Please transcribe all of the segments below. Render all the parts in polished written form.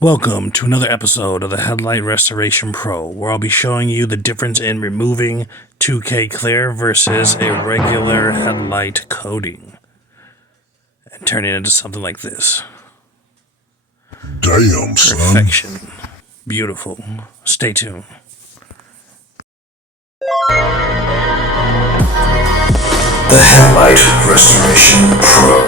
Welcome to another episode of the Headlight Restoration Pro, where I'll be showing you the difference in removing 2K clear versus a regular headlight coating and turning it into something like this. Damn, son. Perfection. Beautiful. Stay tuned. The Headlight Restoration Pro.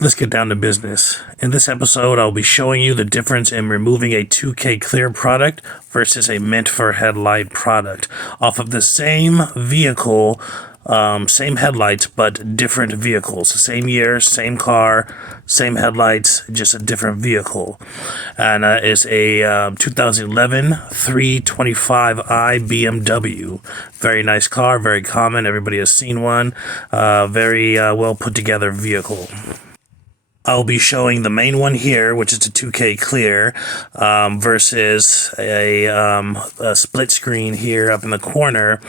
Let's get down to business. In this episode, I'll be showing you the difference in removing a 2K clear product versus a meant for headlight product off of the same vehicle, same headlights, but different vehicles. Same year, same car, same headlights, just a different vehicle. And it's a 2011 325i BMW. Very nice car, very common. Everybody has seen one. Very well put together vehicle. I'll be showing the main one here, which is a 2K clear, versus a split screen here up in the corner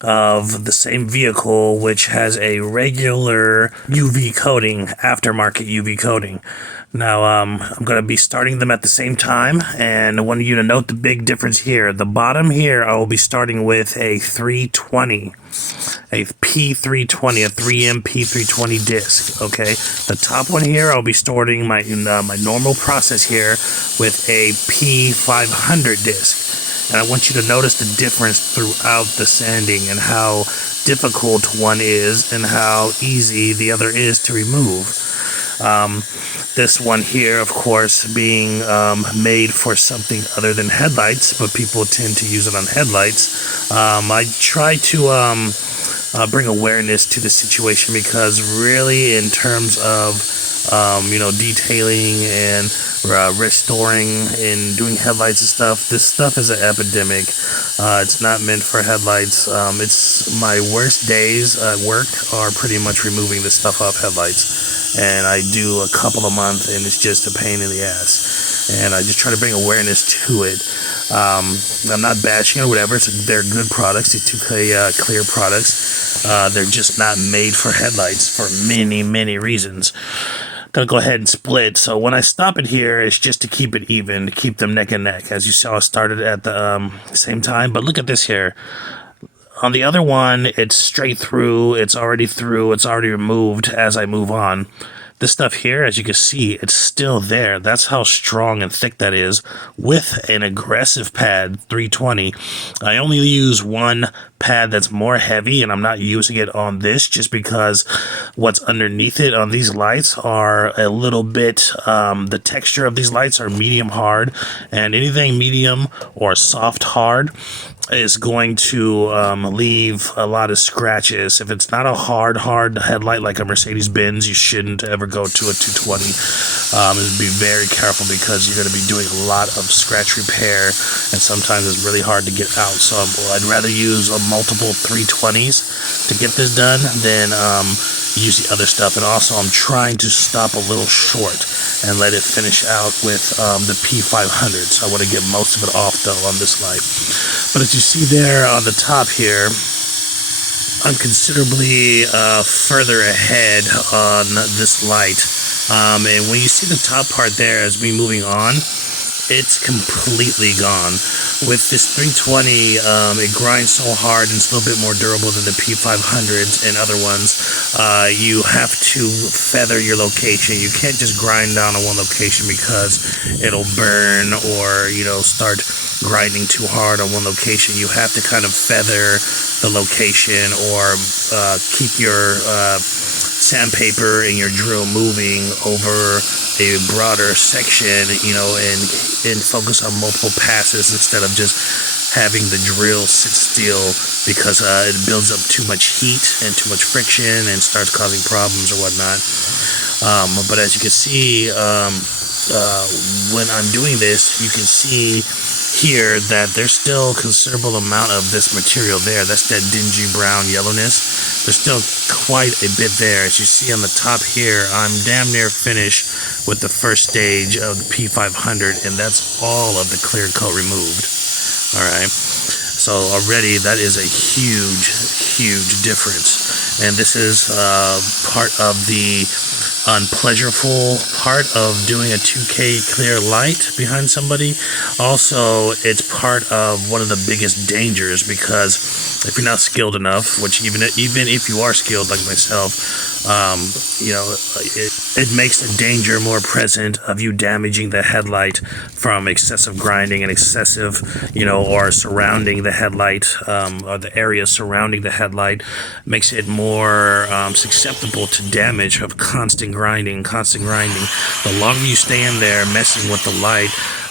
of the same vehicle, which has a regular UV coating, aftermarket UV coating. Now, I'm going to be starting them at the same time, and I want you to note the big difference here. The bottom here, I will be starting with a 320, a P320, a 3M P320 disc, okay? The top one here, I'll be starting my normal process here with a P500 disc. And I want you to notice the difference throughout the sanding and how difficult one is and how easy the other is to remove. This one here, of course, being made for something other than headlights, but people tend to use it on headlights. I try to bring awareness to the situation because really in terms of detailing and restoring and doing headlights and stuff, this stuff is an epidemic. It's not meant for headlights. It's my worst days at work are pretty much removing this stuff off headlights. And I do a couple a month, and it's just a pain in the ass. And I just try to bring awareness to it. I'm not bashing or whatever. They're good products, these 2K clear products. They're just not made for headlights for many, many reasons. Gonna go ahead and split. So when I stop it here, it's just to keep it even, to keep them neck and neck. As you saw, I started at the same time. But look at this here. On the other one, it's straight through, it's already removed as I move on. This stuff here, as you can see, it's still there. That's how strong and thick that is with an aggressive pad, 320. I only use one pad that's more heavy, and I'm not using it on this just because what's underneath it on these lights are a little bit, the texture of these lights are medium hard, and anything medium or soft hard is going to leave a lot of scratches. If it's not a hard headlight like a Mercedes-Benz, you shouldn't ever go to a 220. Be very careful because you're going to be doing a lot of scratch repair, and sometimes it's really hard to get out. So I'd rather use multiple 320s to get this done than use the other stuff. And also I'm trying to stop a little short and let it finish out with the P500. So I want to get most of it off though on this light. But as you see there on the top here, I'm considerably further ahead on this light. And when you see the top part there as me moving on, it's completely gone. With this 320, it grinds so hard and it's a little bit more durable than the P500s and other ones. You have to feather your location. You can't just grind down on one location because it'll burn or, start grinding too hard on one location. You have to kind of feather the location or keep your sandpaper and your drill moving over a broader section, and focus on multiple passes instead of just having the drill sit still because it builds up too much heat and too much friction and starts causing problems or whatnot. But as you can see, when I'm doing this, you can see here that there's still a considerable amount of this material there. That's that dingy brown yellowness. There's still quite a bit there. As you see on the top here, I'm damn near finished with the first stage of the P500, and that's all of the clear coat removed. All right. So already that is a huge difference. And this is part of the unpleasurable part of doing a 2K clear light behind somebody. Also, it's part of one of the biggest dangers, because if you're not skilled enough, which even if you are skilled like myself, it makes the danger more present of you damaging the headlight from excessive grinding and excessive, or surrounding the headlight, or the area surrounding the headlight, makes it more susceptible to damage of constant grinding. The longer you stay in there messing with the light,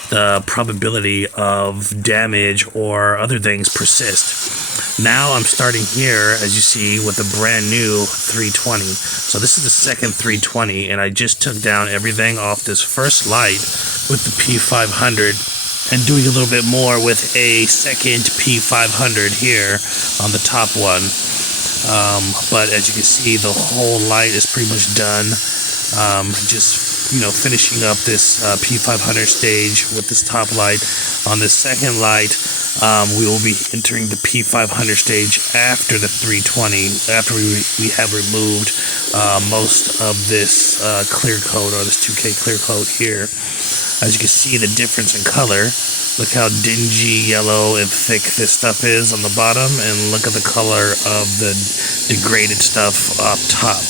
the probability of damage or other things persist. Now I'm starting here, as you see, with a brand new 320. So this is the second 320, and I just took down everything off this first light with the P500, and doing a little bit more with a second P500 here on the top one. But as you can see, the whole light is pretty much done. Finishing up this P500 stage with this top light. On the second light, we will be entering the P500 stage after the 320, after we have removed most of this clear coat, or this 2K clear coat here. As you can see, the difference in color. Look how dingy yellow and thick this stuff is on the bottom, and look at the color of the degraded stuff up top.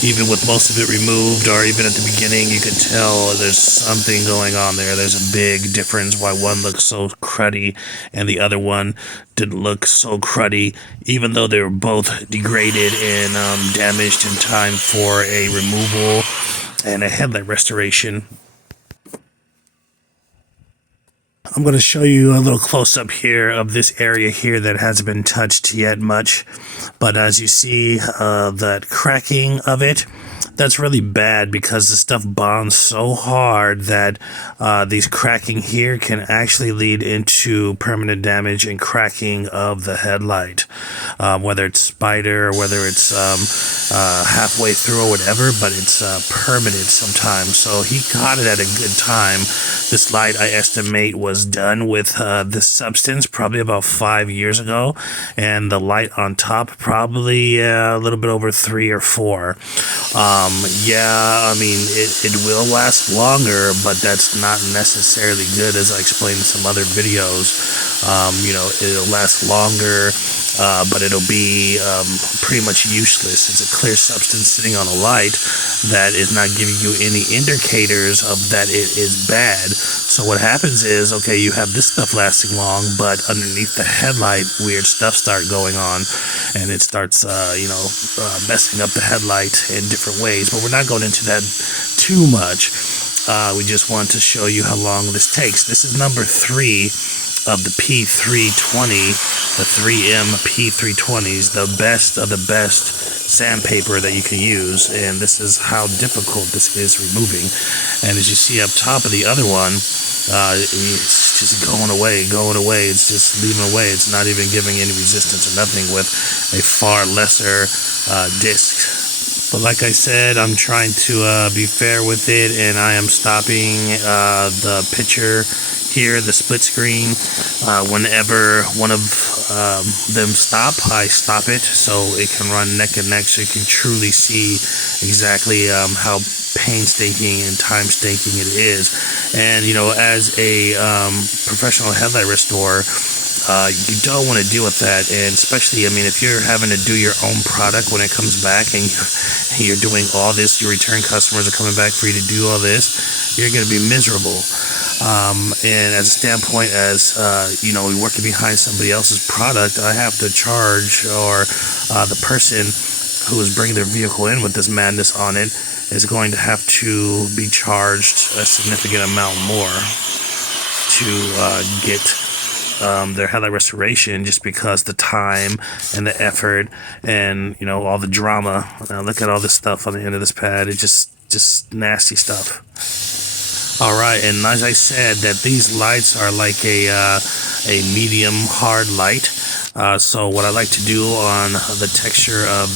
Even with most of it removed, or even at the beginning, you could tell there's something going on there. There's a big difference why one looks so cruddy and the other one didn't look so cruddy, even though they were both degraded and damaged in time for a removal and a headlight restoration. I'm going to show you a little close-up here of this area here that hasn't been touched yet much. But as you see, that cracking of it, that's really bad, because the stuff bonds so hard that these cracking here can actually lead into permanent damage and cracking of the headlight. Whether it's spider, or whether it's halfway through or whatever, but it's permanent sometimes. So he caught it at a good time. This light, I estimate, was done with this substance probably about 5 years ago, and the light on top probably a little bit over 3 or 4. It will last longer, but that's not necessarily good, as I explained in some other videos. It'll last longer, but it'll be pretty much useless. It's a clear substance sitting on a light that is not giving you any indicators of that it is bad. So what happens is, okay, you have this stuff lasting long, but underneath the headlight, weird stuff starts going on, and it starts, messing up the headlight in different ways. But we're not going into that too much. We just want to show you how long this takes. This is number 3 of the P320, the 3M P320s, the best of the best sandpaper that you can use, and this is how difficult this is removing. And as you see up top of the other one, it's just going away, it's just leaving away. It's not even giving any resistance or nothing, with a far lesser disc. But like I said, I'm trying to be fair with it, and I am stopping the picture here, the split screen. Whenever one of them stop, I stop it so it can run neck and neck, so you can truly see exactly how painstaking and time staking it is. And as a professional headlight restorer, you don't want to deal with that. And especially, if you're having to do your own product when it comes back, and you're doing all this, your return customers are coming back for you to do all this, you're going to be miserable. And as a standpoint, as we're working behind somebody else's product, I have to charge, or the person who is bringing their vehicle in with this madness on it is going to have to be charged a significant amount more to get their headlight restoration, just because the time and the effort and all the drama. Look at all this stuff on the end of this pad. It's just nasty stuff. Alright, and as I said, that these lights are like a medium hard light. So what I like to do on the texture of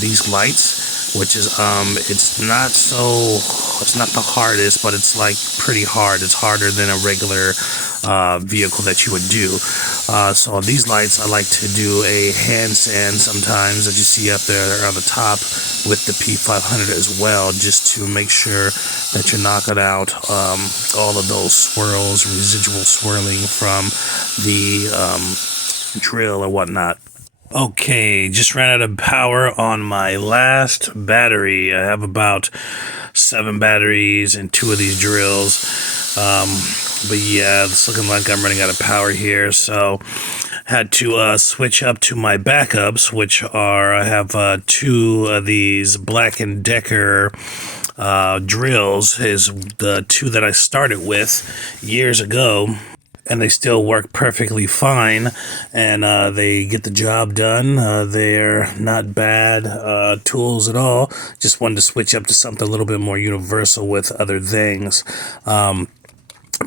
these lights, which is it's not the hardest, but it's like pretty hard. It's harder than a regular vehicle that you would do. So on these lights, I like to do a hand sand sometimes, that you see up there on the top, with the P500 as well, just to make sure that you're knocking out all of those swirls, residual swirling from the drill or whatnot. Okay, just ran out of power on my last battery. I have about 7 batteries and 2 of these drills. But yeah, it's looking like I'm running out of power here, so had to switch up to my backups, which are, I have 2 of these Black & Decker drills, is the 2 that I started with years ago. And they still work perfectly fine, and they get the job done. They're not bad tools at all. Just wanted to switch up to something a little bit more universal with other things.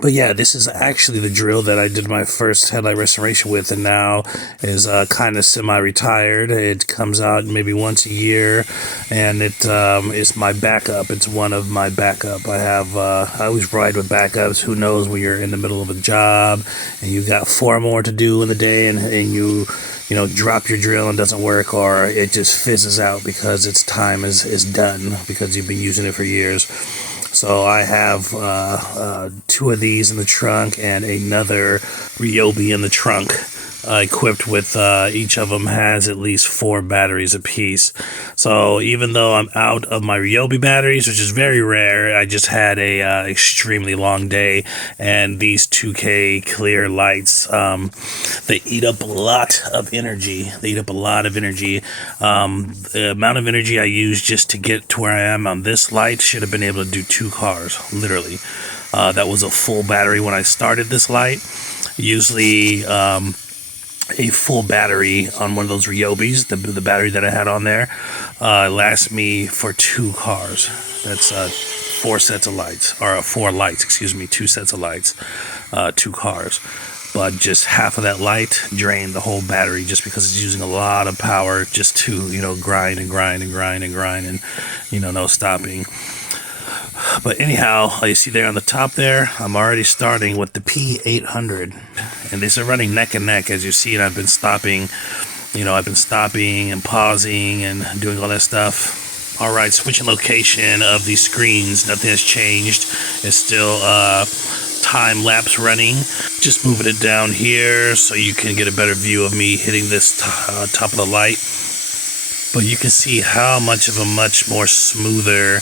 But yeah, this is actually the drill that I did my first headlight restoration with, and now is kind of semi-retired. It comes out maybe once a year, and it is my backup. It's one of my backup. I always ride with backups. Who knows when you're in the middle of a job and you got 4 more to do in the day, and you drop your drill and doesn't work, or it just fizzes out because its time is done because you've been using it for years. So I have 2 of these in the trunk and another Ryobi in the trunk, equipped with each of them has at least 4 batteries apiece. So even though I'm out of my Ryobi batteries, which is very rare, I just had a extremely long day, and these 2K clear lights, they eat up a lot of energy. The amount of energy I use just to get to where I am on this light should have been able to do 2 cars, literally. That was a full battery when I started this light. Usually, a full battery on one of those Ryobis, the battery that I had on there, lasts me for 2 cars. That's 4 sets of lights, or 4 lights, 2 sets of lights, 2 cars. But just half of that light drained the whole battery, just because it's using a lot of power just to, grind and no stopping. But anyhow, you see there on the top there, I'm already starting with the P800, and these are running neck and neck, as you see. And I've been stopping and pausing and doing all that stuff. All right, switching location of these screens, nothing has changed. It's still time lapse running. Just moving it down here so you can get a better view of me hitting this top of the light. But you can see how much more smoother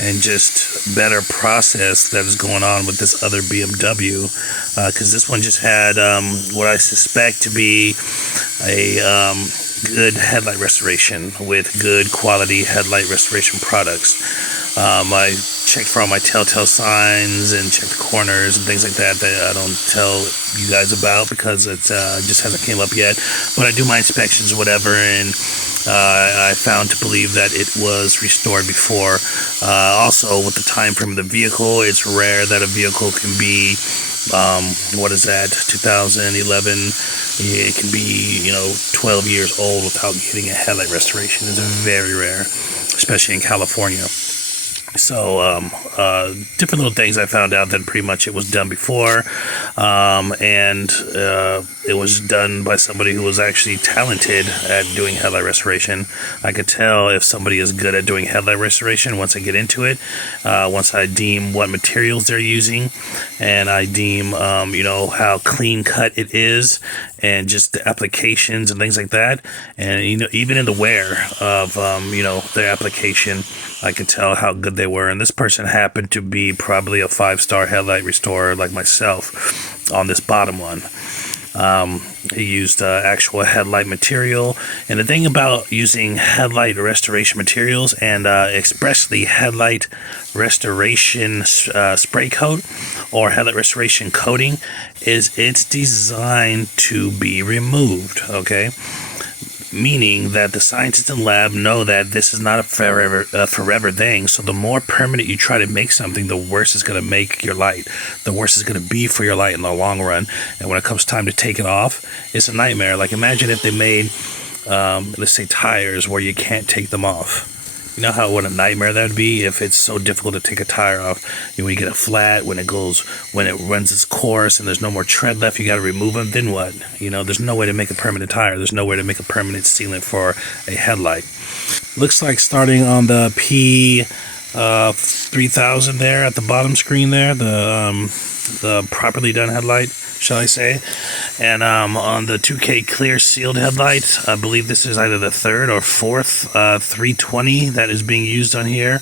and just better process that is going on with this other BMW, because this one just had what I suspect to be a good headlight restoration with good quality headlight restoration products. I checked for all my telltale signs and checked the corners and things like that I don't tell you guys about because it just hasn't came up yet. But I do my inspections or whatever, and I found to believe that it was restored before. Also, with the time frame of the vehicle, it's rare that a vehicle can be 2011. It can be 12 years old without getting a headlight restoration. It's very rare, especially in California. So different little things I found out that pretty much it was done before, and it was done by somebody who was actually talented at doing headlight restoration. I could tell if somebody is good at doing headlight restoration once I get into it, once I deem what materials they're using, and I deem how clean cut it is, and just the applications and things like that. And even in the wear of their application, I could tell how good they were. And this person happened to be probably a 5-star headlight restorer like myself on this bottom one. He used actual headlight material. And the thing about using headlight restoration materials, and expressly headlight restoration spray coat or headlight restoration coating, is it's designed to be removed, okay? Meaning that the scientists in the lab know that this is not a forever thing. So the more permanent you try to make something, the worse it's going to make your light. The worse it's going to be for your light in the long run. And when it comes time to take it off, it's a nightmare. Like, imagine if they made, let's say, tires where you can't take them off. You know what a nightmare that would be if it's so difficult to take a tire off. When you get a flat, when it runs its course and there's no more tread left, you got to remove them. Then what? There's no way to make a permanent tire. There's no way to make a permanent sealant for a headlight. Looks like starting on the P3000 there at the bottom screen there, the properly done headlight, shall I say, and on the 2K clear sealed headlight, I believe this is either the third or fourth 320 that is being used on here.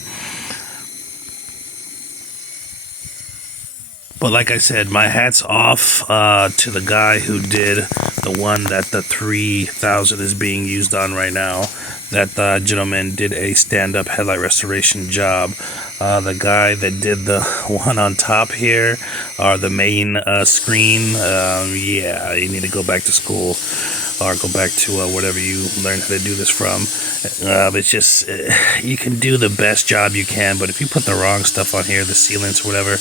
But like I said, my hat's off to the guy who did the one that the 3000 is being used on right now. That gentleman did a stand-up headlight restoration job. The guy that did the one on top here, or the main screen, yeah, you need to go back to school or go back to whatever you learned how to do this from. It's just, you can do the best job you can, but if you put the wrong stuff on here, the sealants or whatever,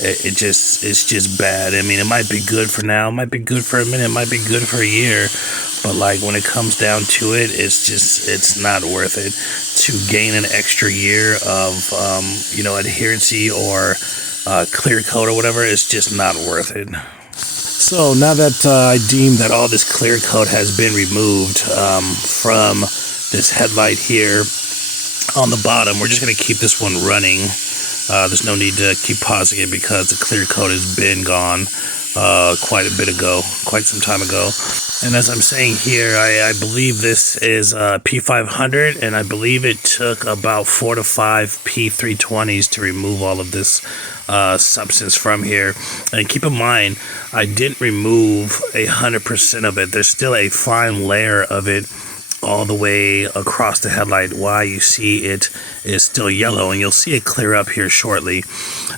it's just bad. I mean, it might be good for now, it might be good for a minute, it might be good for a year, but like when it comes down to it, it's not worth it to gain an extra year of adherency or clear coat or whatever. It's just not worth it. So now that I deem that all this clear coat has been removed from this headlight here on the bottom, we're just going to keep this one running. There's no need to keep pausing it because the clear coat has been gone quite some time ago. And as I'm saying here, I believe this is P500, and I believe it took about 4 to 5 P320s to remove all of this substance from here. And keep in mind, I didn't remove 100% of it. There's still a fine layer of it all the way across the headlight. Why you see it is still yellow, and you'll see it clear up here shortly.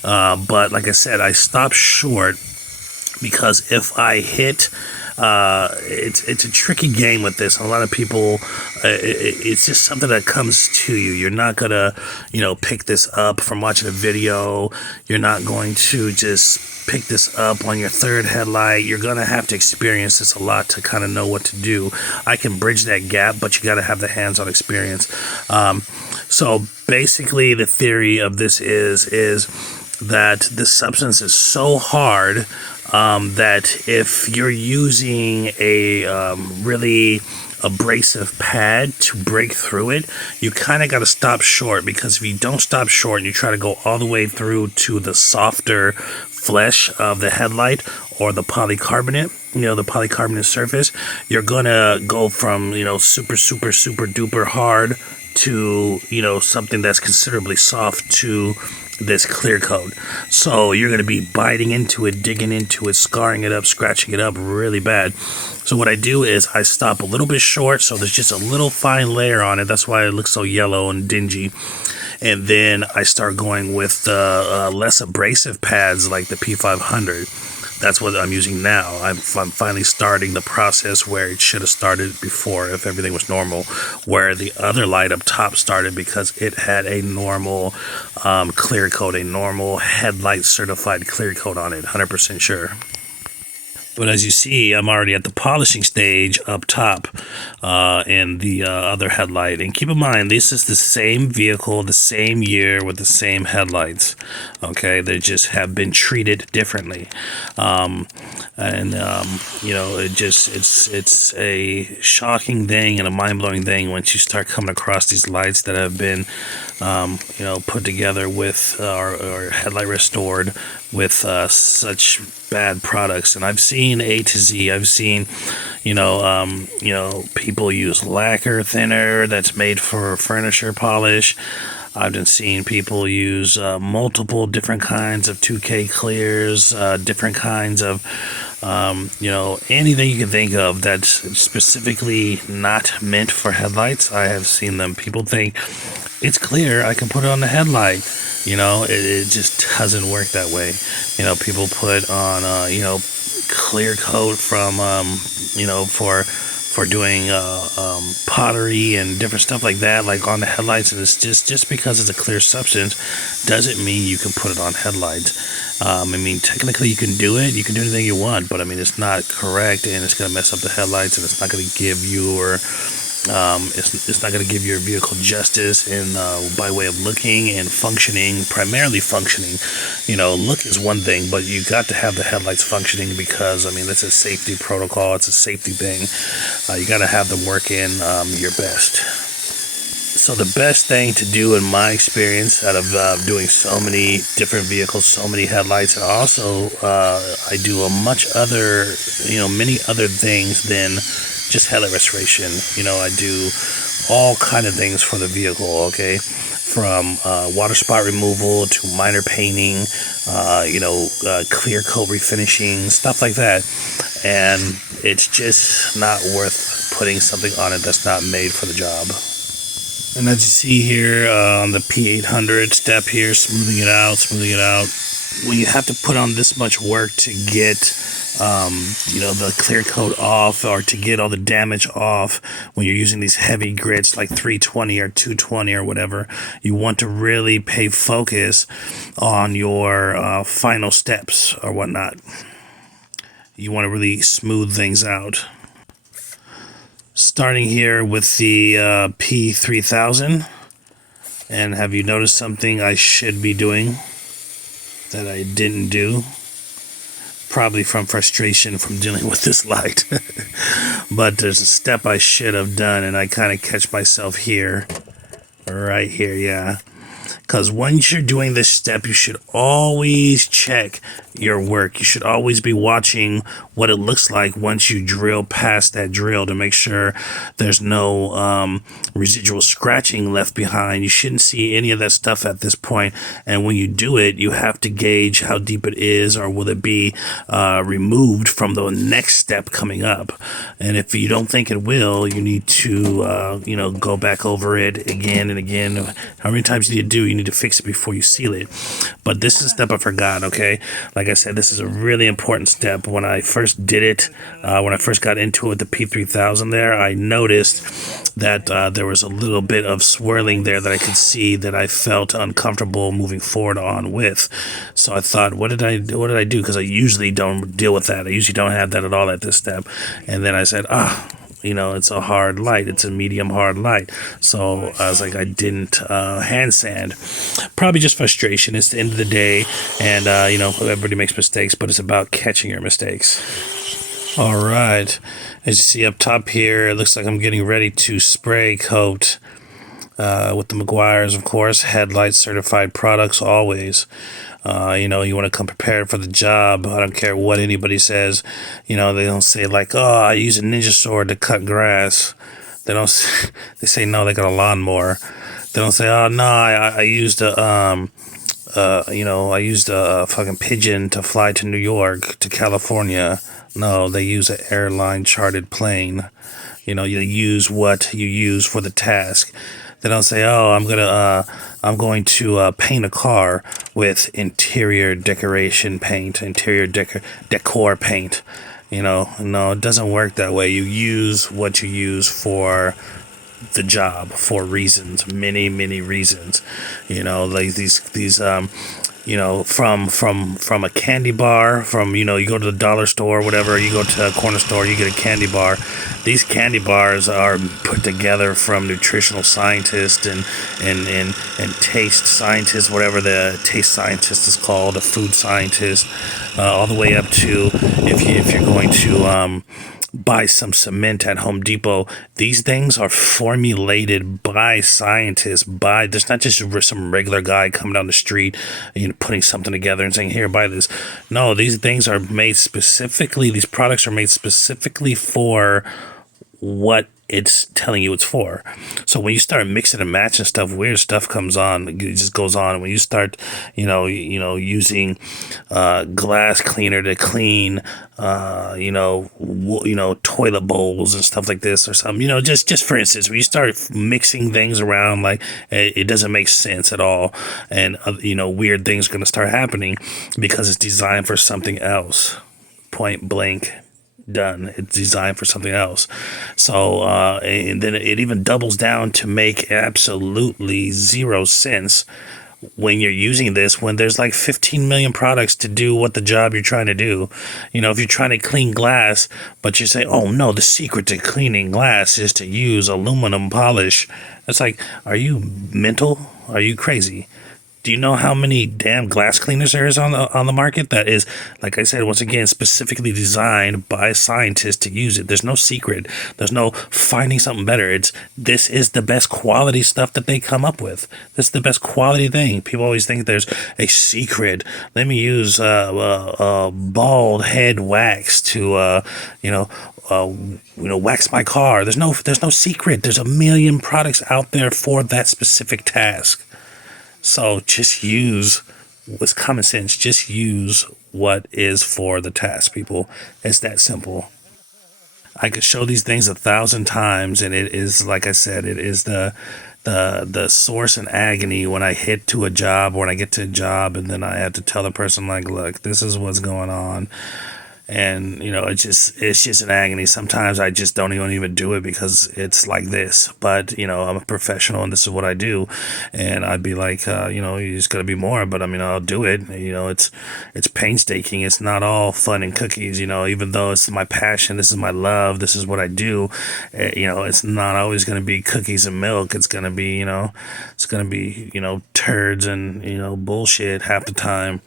But like I said, I stopped short because if I hit, it's a tricky game with this. A lot of people, it's just something that comes to you. You're not gonna, pick this up from watching a video. You're not going to just pick this up on your third headlight. You're gonna have to experience this a lot to kind of know what to do. I can bridge that gap, but you got to have the hands-on experience. So basically, the theory of this is that this substance is so hard that if you're using a really abrasive pad to break through it, you kind of got to stop short, because if you don't stop short and you try to go all the way through to the softer flesh of the headlight or the polycarbonate, the polycarbonate surface, you're gonna go from super duper hard to something that's considerably soft to this clear coat. So you're going to be biting into it, digging into it, scarring it up, scratching it up really bad. So what I do is I stop a little bit short, so there's just a little fine layer on it. That's why it looks so yellow and dingy. And then I start going with the less abrasive pads like the P500. That's what I'm using now. I'm finally starting the process where it should have started before if everything was normal, where the other light up top started because it had a normal clear coat, a normal headlight certified clear coat on it, 100% sure. But as you see, I'm already at the polishing stage up top in the other headlight. And keep in mind, this is the same vehicle, the same year with the same headlights. Okay, they just have been treated differently. It's a shocking thing and a mind-blowing thing once you start coming across these lights that have been, put together with or headlight restored with such bad products. And I've seen A to Z. I've seen, people use lacquer thinner that's made for furniture polish. I've been seeing people use multiple different kinds of 2K clears, different kinds of, anything you can think of that's specifically not meant for headlights. I have seen them. People think it's clear, I can put it on the headlight. It just doesn't work that way. People put on, clear coat from, for doing pottery and different stuff like that, like on the headlights. And it's just because it's a clear substance doesn't mean you can put it on headlights. Technically you can do it. You can do anything you want, but it's not correct, and it's going to mess up the headlights, and it's not going to give your It's not going to give your vehicle justice in by way of looking and functioning, primarily functioning. Look is one thing, but you got to have the headlights functioning because, that's a safety protocol. It's a safety thing. You got to have them working your best. So the best thing to do in my experience out of doing so many different vehicles, so many headlights, and also I do many other things than just headlight restoration. I do all kind of things for the vehicle, okay? From water spot removal to minor painting, clear coat refinishing, stuff like that. And it's just not worth putting something on it that's not made for the job. And as you see here on the P800 step here, smoothing it out. When you have to put on this much work to get, the clear coat off or to get all the damage off, when you're using these heavy grits like 320 or 220 or whatever, you want to really pay focus on your final steps or whatnot. You want to really smooth things out. Starting here with the P3000, and have you noticed something I should be doing that I didn't do? Probably from frustration from dealing with this light. But there's a step I should have done, and I kind of catch myself here, right here, yeah. Because once you're doing this step, you should always check your work. You should always be watching what it looks like once you drill past that drill to make sure there's no residual scratching left behind. You shouldn't see any of that stuff at this point. And when you do it, you have to gauge how deep it is, or will it be removed from the next step coming up. And if you don't think it will, you need to go back over it again and again. How many times you need to do? You need to fix it before you seal it. But this is a step I forgot, okay? Like I said, this is a really important step. When I first did it, when I first got into it with the P3000 there, I noticed that there was a little bit of swirling there that I could see that I felt uncomfortable moving forward on with. So I thought, what did I do? Because I usually don't deal with that. I usually don't have that at all at this step. And then I said, it's a hard light. It's a medium hard light. So I was like, I didn't hand sand. Probably just frustration. It's the end of the day. And, everybody makes mistakes, but it's about catching your mistakes. All right. As you see up top here, it looks like I'm getting ready to spray coat with the Meguiars, of course. Headlight certified products always. You want to come prepared for the job. I don't care what anybody says. They don't say like, oh, I use a ninja sword to cut grass. They don't. They say no, they got a lawnmower. They don't say, oh no, I used a fucking pigeon to fly to New York to California. No, they use an airline chartered plane. You use what you use for the task. They don't say, oh, I'm going to paint a car with interior decoration paint, interior decor paint. No, it doesn't work that way. You use what you use for the job, for reasons, many reasons. Like these from a candy bar, you go to the dollar store, whatever, you go to a corner store, you get a candy bar. These candy bars are put together from nutritional scientists and taste scientists, whatever the taste scientist is called, a food scientist, all the way up to if you're going to buy some cement at Home Depot. These things are formulated by scientists. There's not just some regular guy coming down the street, putting something together and saying, here, buy this. No, these things are made specifically, these products are made specifically for what it's telling you it's for. So when you start mixing and matching stuff, weird stuff comes on. It just goes on. When you start, using glass cleaner to clean, toilet bowls and stuff like this or something. Just for instance, when you start mixing things around, like it doesn't make sense at all, and weird things are going to start happening because it's designed for something else. Point blank. Done. It's designed for something else. So and then it even doubles down to make absolutely zero sense when you're using this, when there's like 15 million products to do what the job you're trying to do. If you're trying to clean glass, but you say, oh no, the secret to cleaning glass is to use aluminum polish. It's like, are you mental? Are you crazy? Do you know how many damn glass cleaners there is on the market that is, like I said, once again, specifically designed by scientists to use it? There's no secret. There's no finding something better. This is the best quality stuff that they come up with. This is the best quality thing. People always think there's a secret. Let me use bald head wax to wax my car. There's no secret. There's a million products out there for that specific task. So just use what's common sense. Just use what is for the task, people. It's that simple. I could show these things 1,000 times, and it is, like I said, it is the source and agony when I hit to a job, or when I get to a job, and then I have to tell the person, like, look, this is what's going on. And it's just an agony. Sometimes I just don't even do it because it's like this. But I'm a professional and this is what I do. And I'd be like, you just gotta be more. But I'll do it. It's painstaking. It's not all fun and cookies. Even though it's my passion, this is my love, this is what I do. It's not always gonna be cookies and milk. It's gonna be turds and bullshit half the time.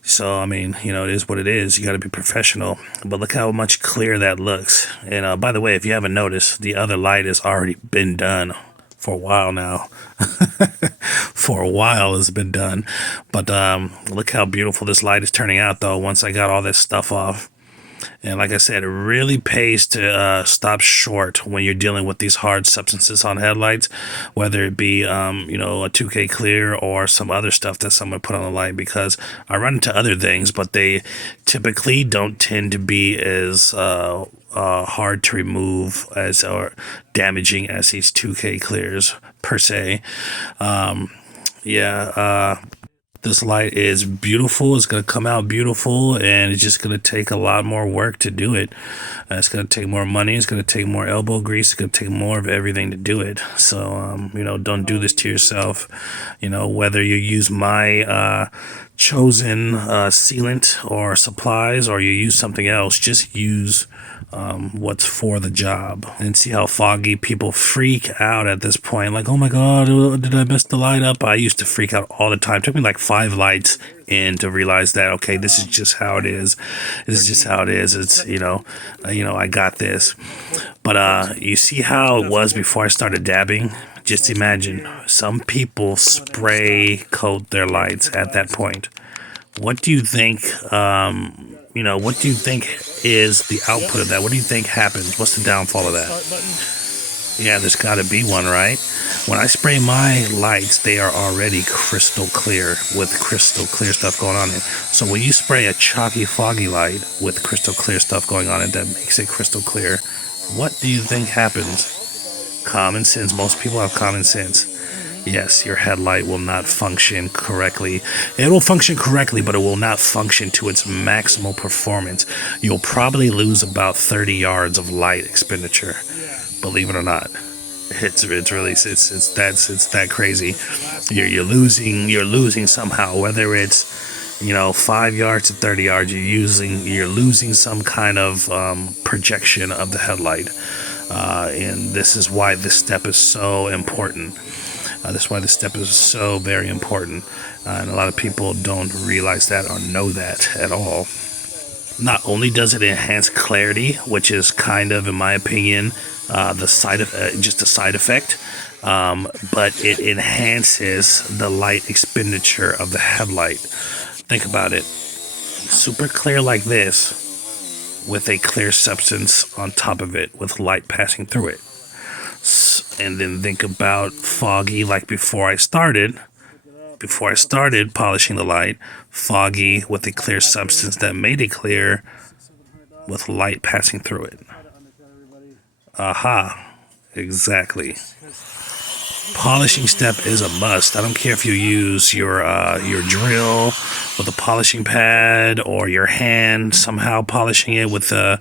So, it is what it is. You got to be professional. But look how much clearer that looks. And by the way, if you haven't noticed, the other light has already been done for a while now. For a while it's been done. But look how beautiful this light is turning out, though, once I got all this stuff off. And like I said, it really pays to stop short when you're dealing with these hard substances on headlights, whether it be, a 2K clear or some other stuff that someone put on the light, because I run into other things, but they typically don't tend to be as hard to remove as or damaging as these 2K clears per se. This light is beautiful. It's going to come out beautiful, and it's just going to take a lot more work to do it. It's going to take more money. It's going to take more elbow grease. It's going to take more of everything to do it. So, don't do this to yourself. Whether you use my chosen sealant or supplies, or you use something else, just use what's for the job. And see how foggy people freak out at this point, like, oh my god, did I mess the light up? I used to freak out all the time. It took me like 5 lights in to realize that, okay, this is just how it is. This is just how it is. It's I got this. But you see how it was before I started dabbing? Just imagine, some people spray coat their lights at that point. What do you think what do you think is the output of that? What do you think happens? What's the downfall of that? Yeah, there's got to be one, right? When I spray my lights, they are already crystal clear with crystal clear stuff going on in it. So when you spray a chalky, foggy light with crystal clear stuff going on in it that makes it crystal clear, what do you think happens? Common sense. Most people have common sense. Yes, your headlight will not function correctly. It will function correctly, but it will not function to its maximal performance. You'll probably lose about 30 yards of light expenditure. Believe it or not, it's that crazy. You're losing somehow. Whether it's 5 yards to 30 yards, you're losing some kind of projection of the headlight. And this is why this step is so important. That's why this step is so very important. And a lot of people don't realize that or know that at all. Not only does it enhance clarity, which is kind of, in my opinion, just a side effect, but it enhances the light expenditure of the headlight. Think about it. Super clear like this, with a clear substance on top of it, with light passing through it. And then think about foggy, like before I started polishing the light, foggy with a clear substance that made it clear with light passing through it. Aha, exactly. Polishing step is a must. I don't care if you use your drill with a polishing pad, or your hand somehow polishing it with a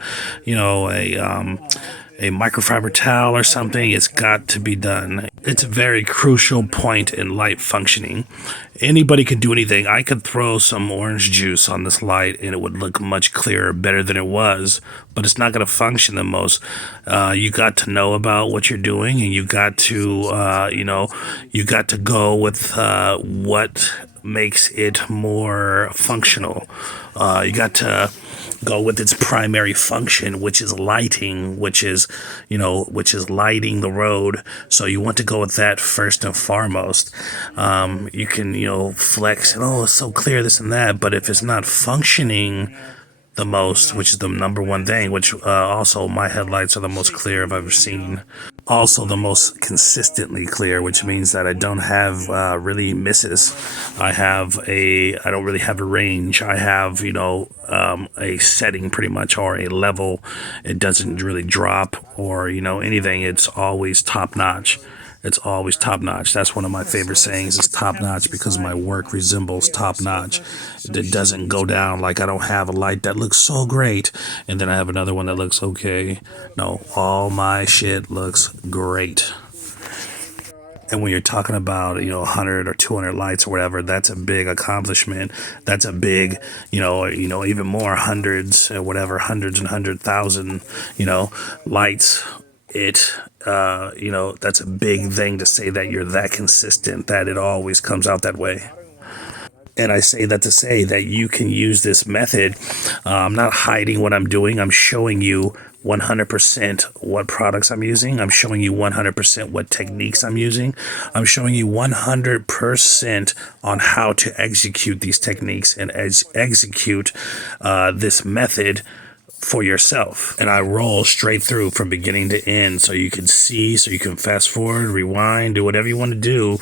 a microfiber towel or something, it's got to be done. It's a very crucial point in light functioning. Anybody can do anything. I could throw some orange juice on this light and it would look much clearer, better than it was, but it's not going to function the most. You got to know about what you're doing, and you got to, you got to go with what makes it more functional. You got to go with its primary function, which is lighting, which is lighting the road. So you want to go with that first and foremost. You can, flex and, oh, it's so clear, this and that. But if it's not functioning the most, which is the number one thing, which also my headlights are the most clear I've ever seen. Also the most consistently clear, which means that I don't have really misses. I don't really have a range. I have, a setting pretty much, or a level. It doesn't really drop or, anything. It's always top notch. It's always top notch. That's one of my favorite sayings, is top notch, because my work resembles top notch. It doesn't go down. Like, I don't have a light that looks so great and then I have another one that looks okay. No, all my shit looks great. And when you're talking about, 100 or 200 lights or whatever, that's a big accomplishment. That's a big, even more hundreds or whatever, hundreds and 100,000, lights. That's a big thing to say that you're that consistent, that it always comes out that way. And I say that to say that you can use this method. I'm not hiding what I'm doing. I'm showing you 100% what products I'm using. I'm showing you 100% what techniques I'm using. I'm showing you 100% on how to execute these techniques and execute this method for yourself. And I roll straight through from beginning to end, so you can see, so you can fast forward, rewind, do whatever you want to do,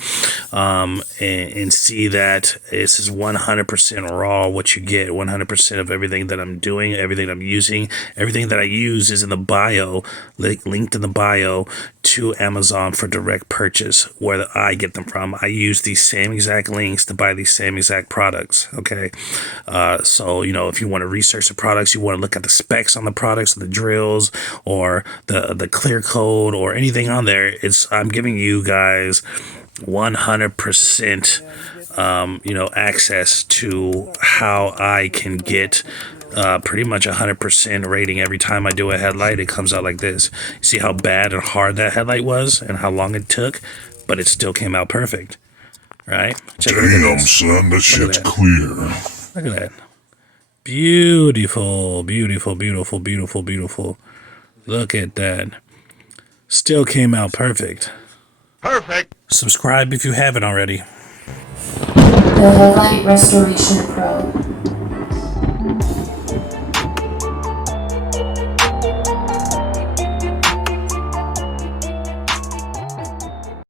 and see that this is 100% raw what you get. 100% of everything that I'm doing, everything I'm using, everything that I use is in the bio, linked in the bio to Amazon for direct purchase, where I get them from. I use these same exact links to buy these same exact products. Okay, so if you want to research the products, you want to look at the specs on the products, the drills, or the clear code, or anything on there, I'm giving you guys 100% access to how I can get pretty much 100% rating every time I do a headlight. It comes out like this. See how bad and hard that headlight was and how long it took, but it still came out perfect, right? Damn, son, that shit's clear. Look at that. Beautiful, beautiful, beautiful, beautiful, beautiful. Look at that. Still came out perfect. Perfect. Subscribe if you haven't already. The Headlight Restoration Pro.